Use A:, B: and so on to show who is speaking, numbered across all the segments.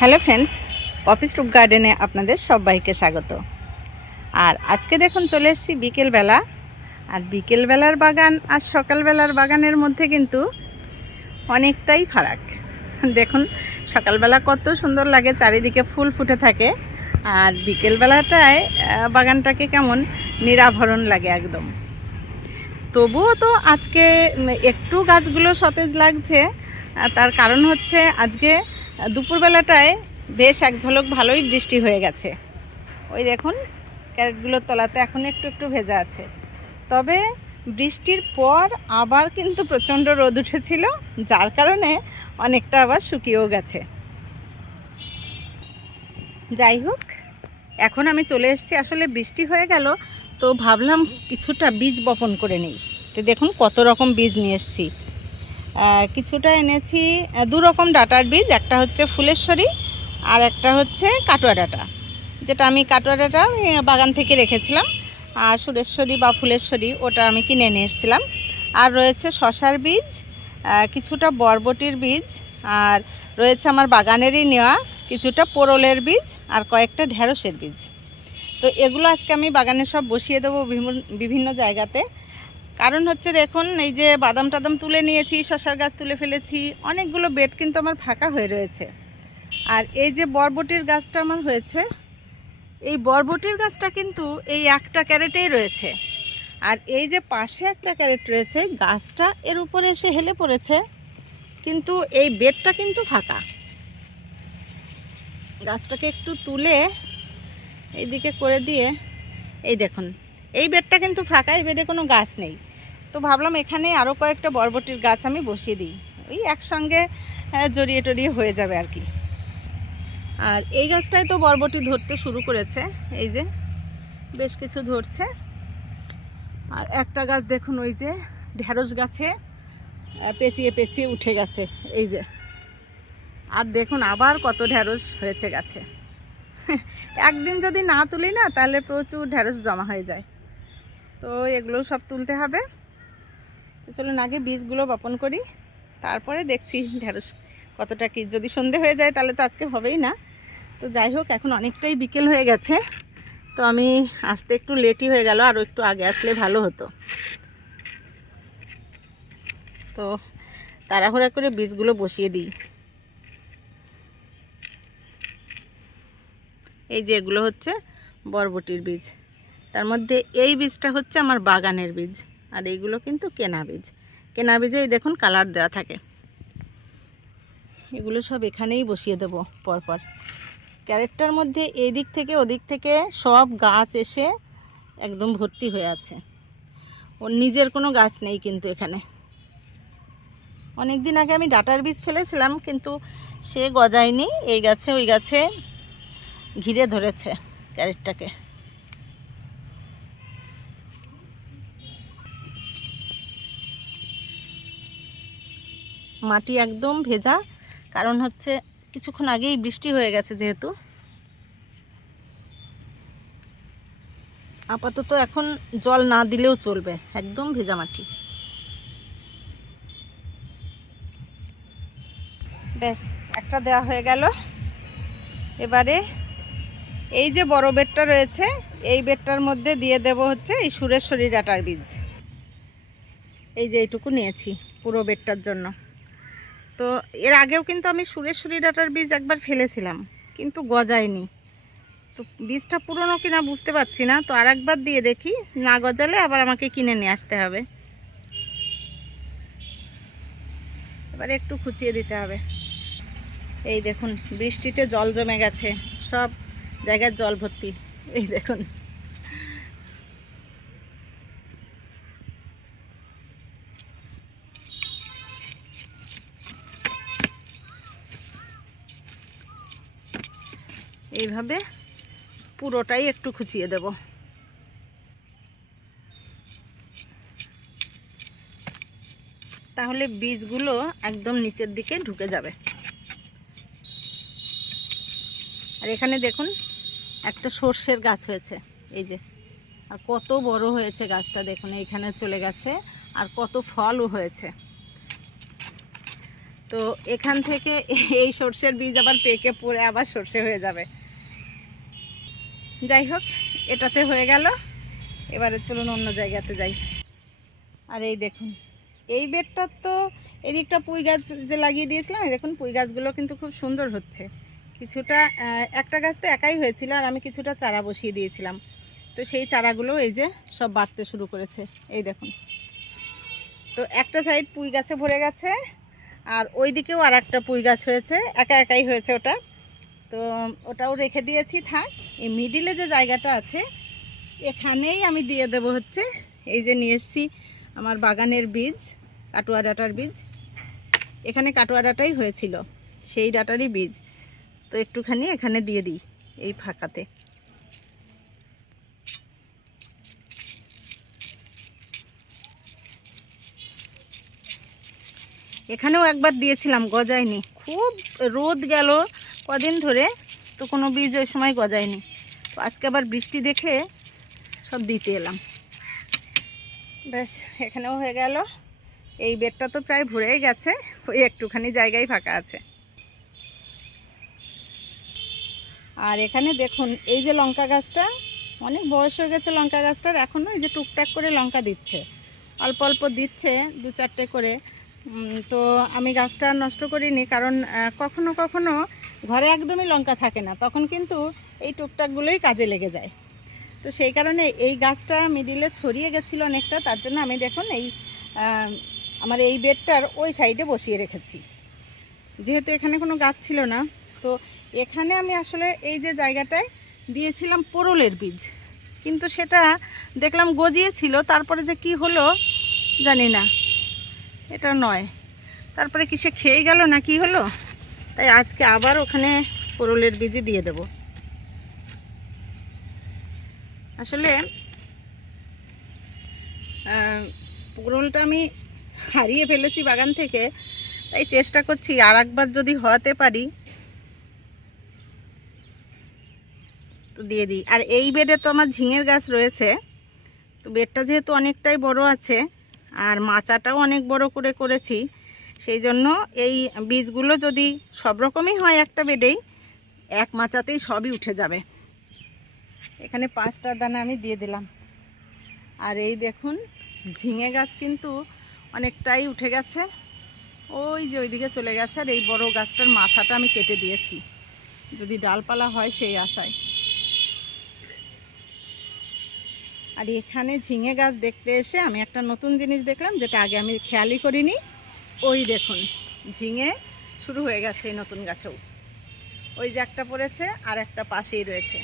A: Hello friends office রুপ গার্ডেনে আপনাদের সবাইকে স্বাগত। আর আজকে দেখুন চলে এসেছি বিকেলবেলা। আর বিকেলবেলার বাগান আর সকালবেলার বাগানের মধ্যে কিন্তু অনেকটাই ফারাক। দেখুন, সকালবেলা কত সুন্দর লাগে, চারিদিকে ফুল ফুটে থাকে। আর বিকেলবেলাটায় বাগানটাকে কেমন নিরাভরণ লাগে একদম। তবুও তো আজকে একটু গাছগুলো সতেজ লাগছে। তার কারণ হচ্ছে আজকে দুপুরবেলাটায় বেশ এক ঝলক ভালোই বৃষ্টি হয়ে গেছে। ওই দেখুন, ক্যারেটগুলোর তলাতে এখন একটু একটু ভেজা আছে। তবে বৃষ্টির পর আবার কিন্তু প্রচণ্ড রোদ উঠেছিল, যার কারণে অনেকটা আবার শুকিয়েও গেছে। যাই হোক, এখন আমি চলে এসেছি। আসলে বৃষ্টি হয়ে গেল, তো ভাবলাম কিছুটা বীজ বপন করে নিই। তো দেখুন কত রকম বীজ নিয়ে এসেছি। কিছুটা এনেছি দু রকম ডাটার বীজ, একটা হচ্ছে ফুলেশ্বরী আর একটা হচ্ছে কাটোয়া ডাটা, যেটা আমি কাটোয়া ডাটা বাগান থেকে রেখেছিলাম, আর সুরেশ্বরী বা ফুলেশ্বরী ওটা আমি কিনে নিয়ে এসেছিলাম। আর রয়েছে শশার বীজ কিছুটা বরবটির বীজ, আর রয়েছে আমার বাগানেরই নেওয়া কিছুটা পোরলের বীজ আর কয়েকটা ঢেঁড়সের বীজ। তো এগুলো আজকে আমি বাগানে সব বসিয়ে দেবো বিভিন্ন জায়গাতে। কারণ হচ্ছে দেখুন, এই যে বাদাম টাদাম তুলে নিয়েছি, শশার গাছ তুলে ফেলেছি, অনেকগুলো বেড কিন্তু আমার ফাঁকা হয়ে রয়েছে। আর এই যে বরবটির গাছটা আমার হয়েছে, এই বরবটির গাছটা কিন্তু এই একটা ক্যারেটেই রয়েছে। আর এই যে পাশে একটা ক্যারেট রয়েছে গাছটা এর উপরে এসে হেলে পড়েছে, কিন্তু এই বেডটা কিন্তু ফাঁকা। গাছটাকে একটু তুলে এইদিকে করে দিয়ে, এই দেখুন, এই বেডটা কিন্তু ফাঁকা, এই বেডে কোনো গাছ নেই। তো ভাবলাম এখানে আরও কয়েকটা বরবটির গাছ আমি বসিয়ে দিই। ওই একসঙ্গে জড়িয়ে টড়িয়ে হয়ে যাবে আর কি। আর এই গাছটায় তো বরবটি ধরতে শুরু করেছে, এই যে বেশ কিছু ধরছে। আর একটা গাছ দেখুন, ওই যে ঢেঁড়স গাছে পেঁচিয়ে পেঁচিয়ে উঠে গেছে, এই যে। আর দেখুন আবার কত ঢেঁড়স হয়েছে গাছে। একদিন যদি না তুলি না, তাহলে প্রচুর ঢেঁড়স জমা হয়ে যায়। তো এগুলো সব তুলতে হবে। চলুন আগে বীজগুলো বপন করি, তারপরে দেখছি ঢেঁড়স কতটা কি। যদি সন্ধে হয়ে যায় তাহলে তো আজকে হবেই না। তো যাই হোক, এখন অনেকটাই বিকেল হয়ে গেছে, তো আমি আসতে একটু লেটই হয়ে গেল, আরও একটু আগে আসলে ভালো হতো। তো তাড়াহুড়া করে বীজগুলো বসিয়ে দিই। এই যে এগুলো হচ্ছে বরবটির বীজ। তার মধ্যে এই বীজটা হচ্ছে আমার বাগানের বীজ। আর এইগুলো কিন্তু কেনা বীজ। কেনা বীজে এই দেখুন কালার দেওয়া থাকে। এগুলো সব এখানেই বসিয়ে দেবো পরপর। ক্যারেটটার মধ্যে এই দিক থেকে ওদিক থেকে সব গাছ এসে একদম ভর্তি হয়ে আছে। ওর নিজের কোনো গাছ নেই কিন্তু এখানে। অনেক দিন আগে আমি ডাটার বীজ ফেলেছিলাম, কিন্তু সে গজায়নি, এই গাছে ওই গাছে ঘিরে ধরেছে ক্যারেটটাকে। মাটি একদম ভেজা। কারণ হচ্ছে কিছুক্ষণ আগেই বৃষ্টি হয়ে গেছে যেহেতু। আপাতত এখন জল না দিলেও চলবে, একদম ভেজা মাটি। ব্যাস, একটা দেয়া হয়ে গেল। এবারে এই যে বড় বেডটা রয়েছে, এই বেডটার মধ্যে দিয়ে দেব হচ্ছে এই সুরেশ্বরী ডাটার বীজ। এই যে এইটুকু নিয়েছি পুরো বেডটার জন্য। তো এর আগেও কিন্তু আমি সুরেশ্বরী ডাটার বীজ একবার ফেলেছিলাম, কিন্তু গজায়নি। তো বীজটা পুরনো কিনা বুঝতে পারছি না, তো আর একবার দিয়ে দেখি, না গজালে আবার আমাকে কিনে নিয়ে আসতে হবে। এবার একটু খুঁচিয়ে দিতে হবে। এই দেখুন, বৃষ্টিতে জল জমে গেছে, সব জায়গায় জল ভর্তি। এই দেখুন। এইভাবে পুরোটাই একটু খুঁচিয়ে দেব। তাহলে বীজগুলো একদম নিচের দিকে ঢুকে যাবে। আর এখানে দেখুন, একটা সর্ষের গাছ হয়েছে, এই যে। আর কত বড় হয়েছে গাছটা দেখুন, এইখানে চলে গেছে, আর কত ফলও হয়েছে। তো এখান থেকে এই সর্ষের বীজ আবার পেকে পড়ে আবার সর্ষে হয়ে যাবে। যাই হোক, এটাতে হয়ে গেল। এবারে চলুন অন্য জায়গাতে যাই। আর এই দেখুন, এই বেডটার তো এদিকটা পুঁই গাছ যে লাগিয়ে দিয়েছিলাম, এই দেখুন পুঁই গাছগুলো কিন্তু খুব সুন্দর হচ্ছে। কিছুটা একটা গাছ তো একাই হয়েছিল আর আমি কিছুটা চারা বসিয়ে দিয়েছিলাম। তো সেই চারাগুলো এই যে সব বাড়তে শুরু করেছে। এই দেখুন, তো একটা সাইড পুঁই গাছে ভরে গেছে আর ওই দিকেও আর একটা পুঁই গাছ হয়েছে, একা একাই হয়েছে ওটা। তো ওটাও রেখে দিয়েছি, থাক। এই মিডিলে যে জায়গাটা আছে, এখানেই আমি দিয়ে দেব হচ্ছে, এই যে নিয়ে এসেছি আমার বাগানের বীজ, কাটুয়া ডাটার বীজ। এখানে কাটুয়া ডাটাই হয়েছিল, সেই ডাটারই বীজ। তো একটুখানি এখানে দিয়ে দিই, এই ফাঁকাতে। এখানেও একবার দিয়েছিলাম, গজায়নি। খুব রোদ গেল কদিন ধরে তো কোনো বীজ ওই সময় গজায়নি। তো আজকে আবার বৃষ্টি দেখে সব দিতে এলাম। ব্যাস, এখানেও হয়ে গেল। এই বেডটা তো প্রায় ভরেই গেছে, ওই একটুখানি জায়গায় ফাঁকা আছে। আর এখানে দেখুন, এই যে লঙ্কা গাছটা, অনেক বয়স হয়ে গেছে লঙ্কা গাছটার, এখনও এই যে টুকটাক করে লঙ্কা দিচ্ছে। অল্প অল্প দিচ্ছে, দু চারটে করে। তো আমি গাছটা নষ্ট করিনি, কারণ কখনো কখনো ঘরে একদমই লঙ্কা থাকে না, তখন কিন্তু এই টুকটাকগুলোই কাজে লেগে যায়। তো সেই কারণে এই গাছটা মিডিলে ছড়িয়ে গেছিল অনেকটা, তার জন্য আমি দেখুন এই আমার এই বেডটার ওই সাইডে বসিয়ে রেখেছি। যেহেতু এখানে কোনো গাছ ছিল না, তো এখানে আমি আসলে এই যে জায়গাটায় দিয়েছিলাম পোরলের বীজ। কিন্তু সেটা দেখলাম গজিয়েছিল তারপরে যে কি হলো জানি না, এটা নয়। তারপরে কি সে খেয়ে গেল না কি হলো? তাই আজকে আবার ওখানে পোরলের বীজই দিয়ে দেব। আসলে পোরলটা আমি হারিয়ে ফেলেছি বাগান থেকে, তাই চেষ্টা করছি আর একবার যদি হওয়াতে পারি। তো দিয়ে দিই। আর এই বেডে তো আমার ঝিঙের গাছ রয়েছে, তো বেডটা যেহেতু অনেকটাই বড় আছে, আর মাচাটাও অনেক বড় করে করেছি সেই জন্য এই বীজগুলো যদি সব রকমই হয় একটা বেডেই, এক মাচাতেই সবই উঠে যাবে। এখানে পাঁচটা দানা আমি দিয়ে দিলাম। আর এই দেখুন, ঝিঙে গাছ কিন্তু অনেকটাই উঠে গেছে। ওই যে ওইদিকে চলে গেছে, আর এই বড় গাছটার মাথাটা আমি কেটে দিয়েছি। যদি ডালপালা হয় সেই আশায়। আর এখানে ঝিঙে গাছ দেখতে এসে আমি একটা নতুন জিনিস দেখলাম, যেটা আগে আমি খেয়ালই করিনি। ওই দেখুন, ঝিঙে শুরু হয়ে গেছে এই নতুন গাছেও। ওই যে একটা পড়েছে আর একটা পাশেই রয়েছে।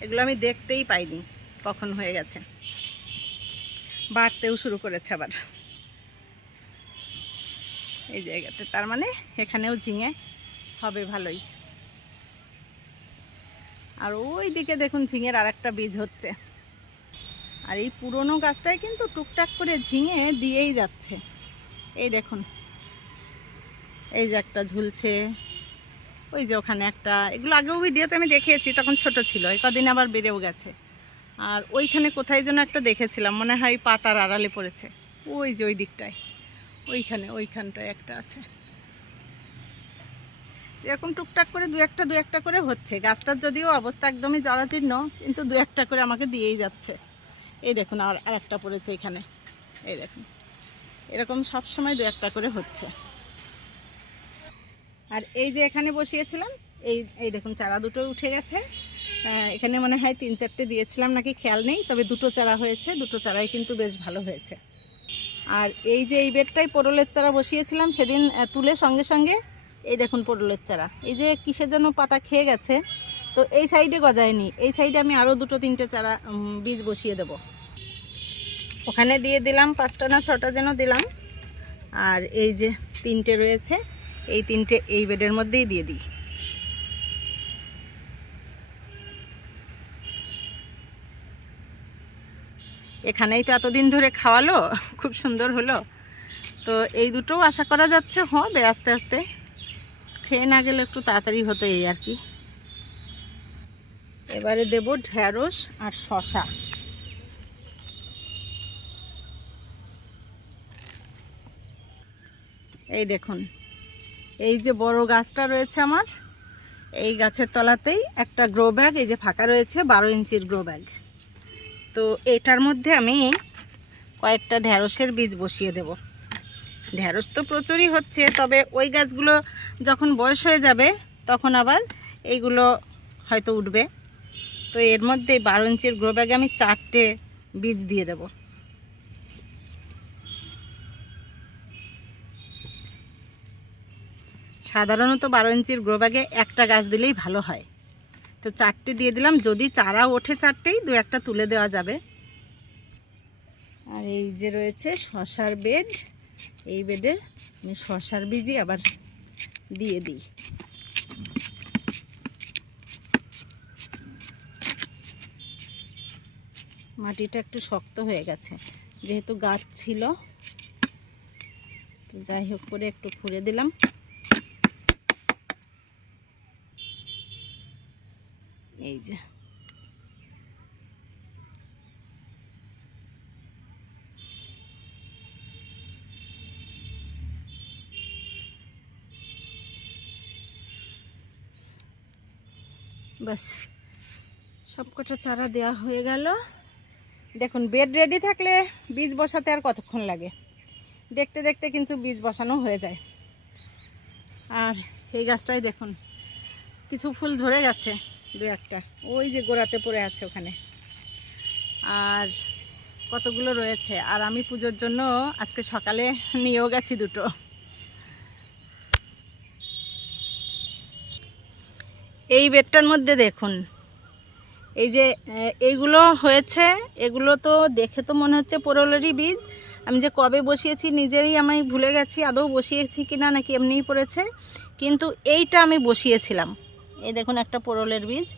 A: এগুলো আমি দেখতেই পাইনি, কখন হয়ে গেছে। বাড়তেও শুরু করেছে আবার। এই জায়গাতে, তার মানে এখানেও ঝিঙে হবে ভালোই। আর ওই দিকে দেখুন ঝিঙের আর একটা বীজ হচ্ছে। আর এই পুরনো গাছটায় কিন্তু টুকটাক করে ঝিঙে দিয়েই যাচ্ছে। এই দেখুন এই যে একটা ঝুলছে, ওই যে ওখানে একটা, এগুলো আগেও ভিডিওতে আমি দেখিয়েছি, তখন ছোট ছিল, এই কদিন আবার বেড়েও গেছে। আর ওইখানে কোথায় যেন একটা দেখেছিলাম, মনে হয় পাতার আড়ালে পড়েছে, ওই যে ওই দিকটায়, ওইখানে, ওইখানটায় একটা আছে। এরকম টুকটাক করে দু একটা দু একটা করে হচ্ছে, গাছটার যদিও অবস্থা একদমই জরাজীর্ণ, কিন্তু দু একটা করে আমাকে দিয়েই যাচ্ছে। এই দেখুন, আর একটা পড়েছে এখানে, এই দেখুন, এরকম সব সময় দু একটা করে হচ্ছে। আর এই যে এখানে বসিয়েছিলাম, এই এই দেখুন চারা দুটো উঠে গেছে। এখানে মনে হয় তিন চারটে দিয়েছিলাম, নাকি খেয়াল নেই, তবে দুটো চারা হয়েছে, দুটো চারাই কিন্তু বেশ ভালো হয়েছে। আর এই যে এই বেডটাই পোড়লের চারা বসিয়েছিলাম, সেদিন তুলে সঙ্গে সঙ্গে, এই দেখুন পোড়লের চারা। এই যে কিসের জন্য পাতা খেয়ে গেছে, তো এই সাইডে গজায়নি, এই সাইডে আমি আরও দুটো তিনটে চারা বীজ বসিয়ে দেব। ওখানে দিয়ে দিলাম পাঁচটা না ছটা যেন দিলাম। আর এই যে তিনটে রয়েছে এই তিনটে, এই বেডের মধ্যেই দিয়ে দিই। এখানেই তো এতদিন ধরে খাওয়ালো, খুব সুন্দর হলো। তো এই দুটোও আশা করা যাচ্ছে, হবে আস্তে আস্তে। খেয়ে না গেলে একটু তাড়াতাড়ি হতো এই আর কি। এবারে দেব ঢ্যাঁড়স আর শশা এই দেখুন এই যে বড় গাছটা রয়েছে আমার, এই গাছের তলাতেই একটা গ্রো ব্যাগ এই যে ফাঁকা রয়েছে বারো ইঞ্চির গ্রো ব্যাগ তো এটার মধ্যে আমি কয়েকটা ঢ্যাঁড়সের বীজ বসিয়ে দেব। ঢ্যাঁড়স তো প্রচুরই হচ্ছে, তবে ওই গাছগুলো যখন বয়স হয়ে যাবে, তখন আবার এইগুলো হয়তো উঠবে। তো এর মধ্যে বারো ইঞ্চির গ্রো ব্যাগে আমি চারটে বীজ দিয়ে দেব। সাধারণত বারো ইঞ্চির গ্রো ব্যাগে একটা গাছ দিলেই ভালো হয়। তো চারটে দিয়ে দিলাম, যদি চারা ওঠে চারটেই, দু একটা তুলে দেওয়া যাবে। আর এই যে রয়েছে শশার বেড, এই বেডে আমি শশার বীজই আবার দিয়ে দিই। মাটিটা একটু শক্ত হয়ে গেছে, যেহেতু গাছ ছিল যাই হোক করে একটু খুঁড়ে দিলাম। এই যে বাস, সব কটা চারা দেওয়া হয়ে গেল। দেখুন বেড রেডি থাকলে বীজ বসাতে আর কতক্ষণ লাগে? দেখতে দেখতে কিন্তু বীজ বসানো হয়ে যায়। আর এই গাছটাই দেখুন, কিছু ফুল ধরে গেছে। দু একটা। ওই যে গোড়াতে পড়ে আছে ওখানে। আর কতগুলো রয়েছে? আর আমি পুজোর জন্য আজকে সকালে নিয়েও গেছি দুটো। এই বেডটার মধ্যে দেখুন। এই যে এইগুলো হয়েছে, এগুলো তো দেখে তো মনে হচ্ছে পোরলেরই বীজ। আমি যে কবে বসিয়েছি নিজেরই আমি ভুলে গেছি, আদৌ বসিয়েছি কিনা নাকি এমনিই পড়েছে। কিন্তু এইটা আমি বসিয়েছিলাম। এই দেখুন একটা পোরলের বীজ।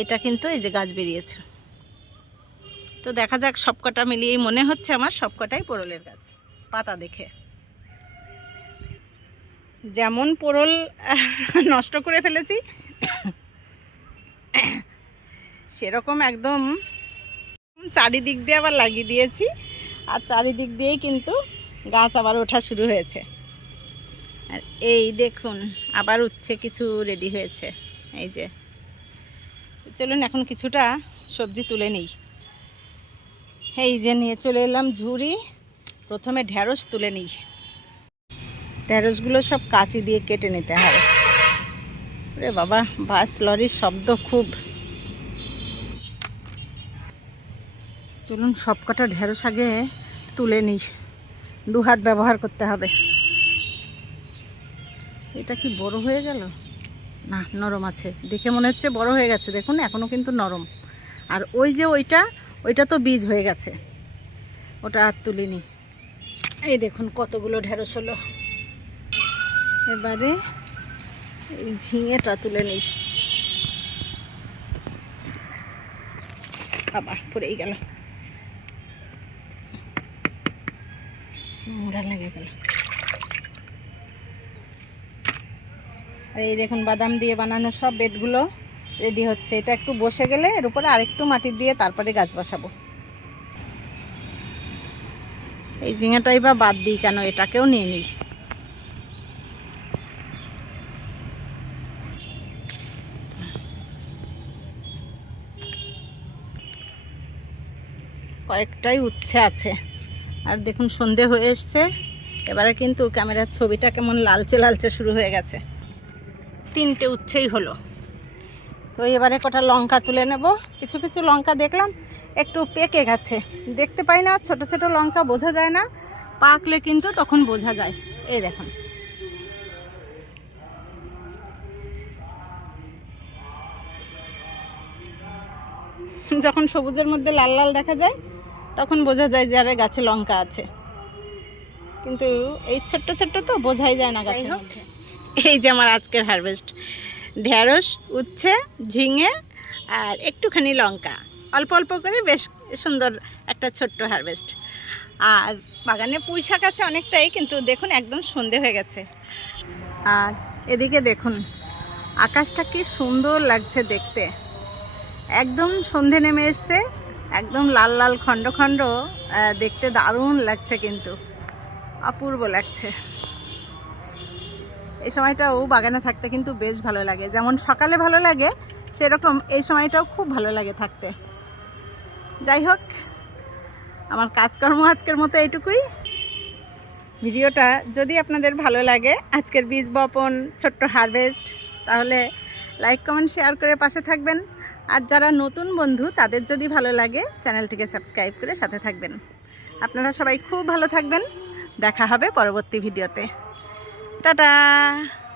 A: এটা কিন্তু এই যে গাছ বেরিয়েছে। তো দেখা যাক সবকটা মিলিয়েই মনে হচ্ছে আমার সবকটাই পোরলের গাছ, পাতা দেখে। যেমন পোরল নষ্ট করে ফেলেছি, সেরকম একদম চারিদিক দিয়ে আবার লাগিয়ে দিয়েছি, আর চারিদিক দিয়েই কিন্তু গাছ আবার ওঠা শুরু হয়েছে। আর এই দেখুন, আবার উচ্ছে কিছু রেডি হয়েছে। এই যে। চলুন এখন কিছুটা সবজি তুলে নিই। এই যে নিয়ে চলে এলাম ঝুড়ি। প্রথমে ঢ্যাঁড়স তুলে নিই। ঢ্যাঁড়সগুলো সব কাঁচি দিয়ে কেটে নিতে হবে। রে বাবা, বাস, লরির শব্দ খুব। চলুন সব কটা ঢেঁড়স আগে তুলে নিই। দু হাত ব্যবহার করতে হবে। এটা কি বড় হয়ে গেল? না, নরম আছে। দেখে মনে হচ্ছে বড় হয়ে গেছে। দেখুন এখনও কিন্তু নরম। আর ওই যে ওইটা ওইটা তো বীজ হয়ে গেছে। ওটা আর তুলিনি। এই দেখুন, কতগুলো ঢেঁড়স হলো। এবারে এই ঝিঙেটা তুলে নিই। বাবা পড়েই গেল। মোড়া লেগে গেল। আর এই দেখুন, বাদাম দিয়ে বানানো সব বেডগুলো রেডি হচ্ছে। এটা একটু বসে গেলে এর উপরে আরেকটু মাটি দিয়ে তারপরে গাছ বসাবো। এই ঝিঙেটাই বা বাদ দিই কেন, এটাকেও নিয়ে নিই। কয়েকটাই উচ্ছে আছে। আর দেখুন, সন্ধে হয়ে এসছে। এবারে কিন্তু ক্যামেরার ছবিটা কেমন লালচে লালচে শুরু হয়ে গেছে। তিনটে উচ্ছেই হলো। তো এবারে কটা লঙ্কা তুলে নেব। কিছু কিছু লঙ্কা দেখলাম একটু পেকে গেছে। দেখতে পাই না ছোট ছোট লঙ্কা বোঝা যায় না। পাকলে কিন্তু তখন বোঝা যায়। এই দেখুন। যখন সবুজের মধ্যে লাল লাল দেখা যায় তখন বোঝা যায় যে আরে গাছে লঙ্কা আছে। কিন্তু এই ছোট্ট ছোট্ট তো বোঝাই যায় না গাছের মধ্যে। এই যে আমার আজকের হারভেস্ট ঢ্যাঁড়স উচ্ছে, ঝিঙে আর একটুখানি লঙ্কা। অল্প অল্প করে বেশ সুন্দর একটা ছোট্ট হারভেস্ট আর বাগানে পুঁই শাক আছে অনেকটাই, কিন্তু দেখুন একদম সন্ধে হয়ে গেছে। আর এদিকে দেখুন, আকাশটা কি সুন্দর লাগছে দেখতে। একদম সন্ধে নেমে এসছে, একদম লাল লাল খণ্ড খণ্ড দেখতে দারুণ লাগছে কিন্তু। অপূর্ব লাগছে। এই সময়টাও বাগানে থাকতে কিন্তু বেশ ভালো লাগে। যেমন সকালে ভালো লাগে, সেরকম এই সময়টাও খুব ভালো লাগে থাকতে। যাই হোক, আমার কাজকর্ম আজকের মতো এইটুকুই। ভিডিওটা যদি আপনাদের ভালো লাগে, আজকের বীজ বপন, ছোট্ট হারভেস্ট, তাহলে লাইক, কমেন্ট, শেয়ার করে পাশে থাকবেন। আর যারা নতুন বন্ধু, তাদের যদি ভালো লাগে, চ্যানেলটিকে সাবস্ক্রাইব করে সাথে থাকবেন। আপনারা সবাই খুব ভালো থাকবেন। দেখা হবে পরবর্তী ভিডিওতে। 哒哒。